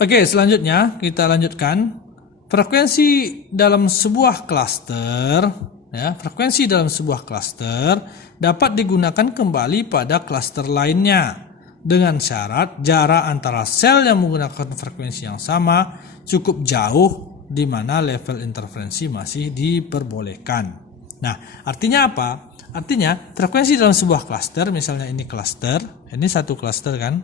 Oke, selanjutnya kita lanjutkan frekuensi dalam sebuah klaster. Ya, frekuensi dalam sebuah klaster dapat digunakan kembali pada klaster lainnya dengan syarat jarak antara sel yang menggunakan frekuensi yang sama cukup jauh di mana level interferensi masih diperbolehkan. Nah, artinya apa? Artinya frekuensi dalam sebuah klaster, misalnya ini klaster, ini satu klaster kan,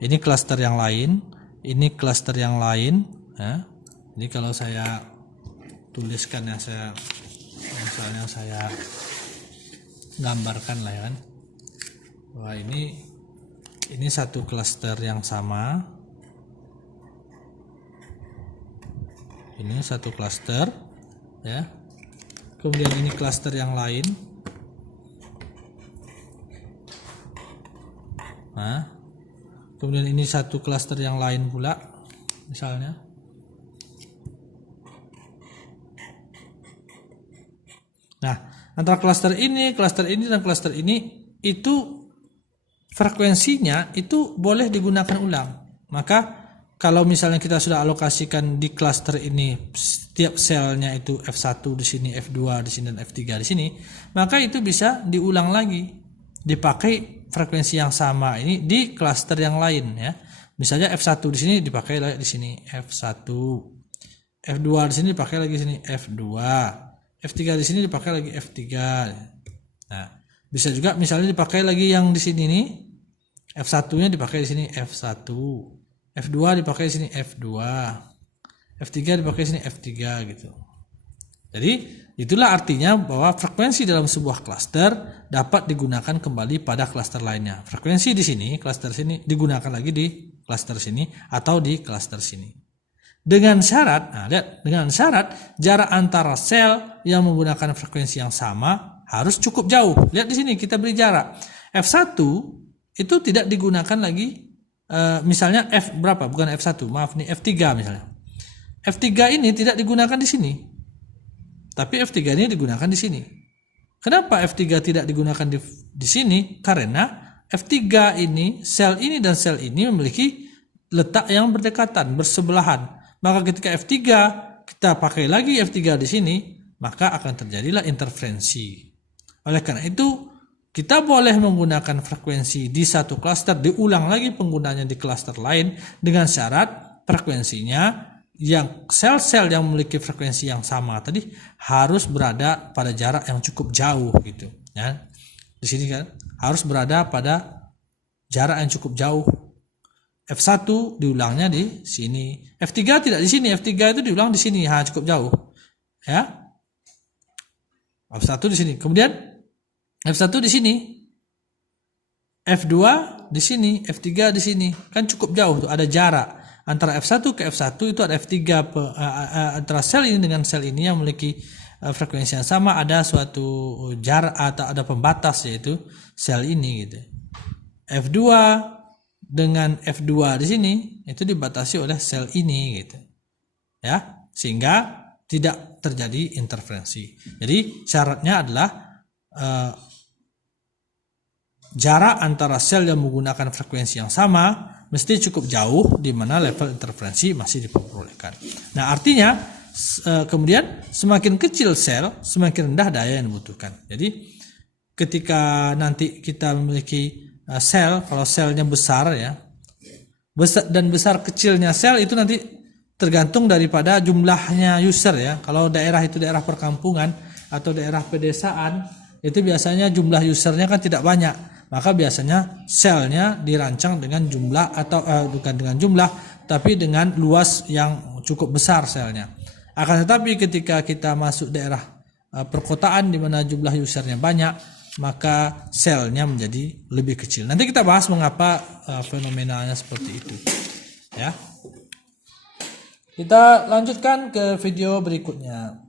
ini klaster yang lain, ini klaster yang lain. Ya. Jadi kalau saya tuliskan ya, misalnya saya gambarkan lah ya kan, wah ini satu klaster yang sama, ini satu klaster ya, kemudian ini klaster yang lain. Nah, kemudian ini satu klaster yang lain pula misalnya. Nah, antara klaster ini dan klaster ini itu frekuensinya itu boleh digunakan ulang. Maka kalau misalnya kita sudah alokasikan di klaster ini setiap selnya itu F1 di sini, F2 di sini dan F3 di sini, maka itu bisa diulang lagi, dipakai frekuensi yang sama ini di klaster yang lain ya. Misalnya F1 di sini dipakai lagi di sini F1, F2 di sini dipakai lagi di sini F2, F3 di sini dipakai lagi F3. Nah, bisa juga misalnya dipakai lagi yang di sini nih, F1-nya dipakai di sini F1, F2 dipakai di sini F2, F3 dipakai di sini F3 gitu. Jadi, itulah artinya bahwa frekuensi dalam sebuah klaster dapat digunakan kembali pada klaster lainnya. Frekuensi di sini, klaster sini digunakan lagi di klaster sini atau di klaster sini. Dengan syarat, nah lihat, dengan syarat jarak antara sel yang menggunakan frekuensi yang sama harus cukup jauh. Lihat di sini kita beri jarak. F1 itu tidak digunakan lagi, misalnya F berapa? Bukan F1, maaf nih F3 misalnya. F3 ini tidak digunakan di sini. Tapi F3 ini digunakan di sini. Kenapa F3 tidak digunakan di sini? Karena F3 ini, sel ini dan sel ini memiliki letak yang berdekatan, bersebelahan. Maka ketika F3 kita pakai lagi F3 di sini, maka akan terjadilah interferensi. Oleh karena itu, kita boleh menggunakan frekuensi di satu klaster, diulang lagi penggunaannya di klaster lain dengan syarat frekuensinya yang sel-sel yang memiliki frekuensi yang sama tadi harus berada pada jarak yang cukup jauh gitu ya. Di sini kan harus berada pada jarak yang cukup jauh. F1 diulangnya di sini, F3 tidak di sini, F3 itu diulang di sini, cukup jauh ya. F1 di sini, kemudian F1 di sini, F2 di sini, F3 di sini, kan cukup jauh tuh, ada jarak antara F1 ke F1 itu ada F3 antara sel ini dengan sel ini yang memiliki frekuensi yang sama, ada suatu jarak atau ada pembatas yaitu sel ini gitu. F2 dengan F2 di sini itu dibatasi oleh sel ini gitu. Ya, sehingga tidak terjadi interferensi. Jadi syaratnya adalah jarak antara sel yang menggunakan frekuensi yang sama mesti cukup jauh di mana level interferensi masih diperbolehkan. Nah, artinya kemudian semakin kecil sel, semakin rendah daya yang dibutuhkan. Jadi ketika nanti kita memiliki sel, kalau selnya besar ya, besar kecilnya sel itu nanti tergantung daripada jumlahnya user ya. Kalau daerah itu daerah perkampungan atau daerah pedesaan, itu biasanya jumlah usernya kan tidak banyak, maka biasanya selnya dirancang dengan jumlah atau bukan dengan jumlah tapi dengan luas yang cukup besar selnya. Akan tetapi ketika kita masuk daerah perkotaan di mana jumlah usernya banyak, maka selnya menjadi lebih kecil. Nanti kita bahas mengapa fenomenanya seperti itu ya. Kita lanjutkan ke video berikutnya.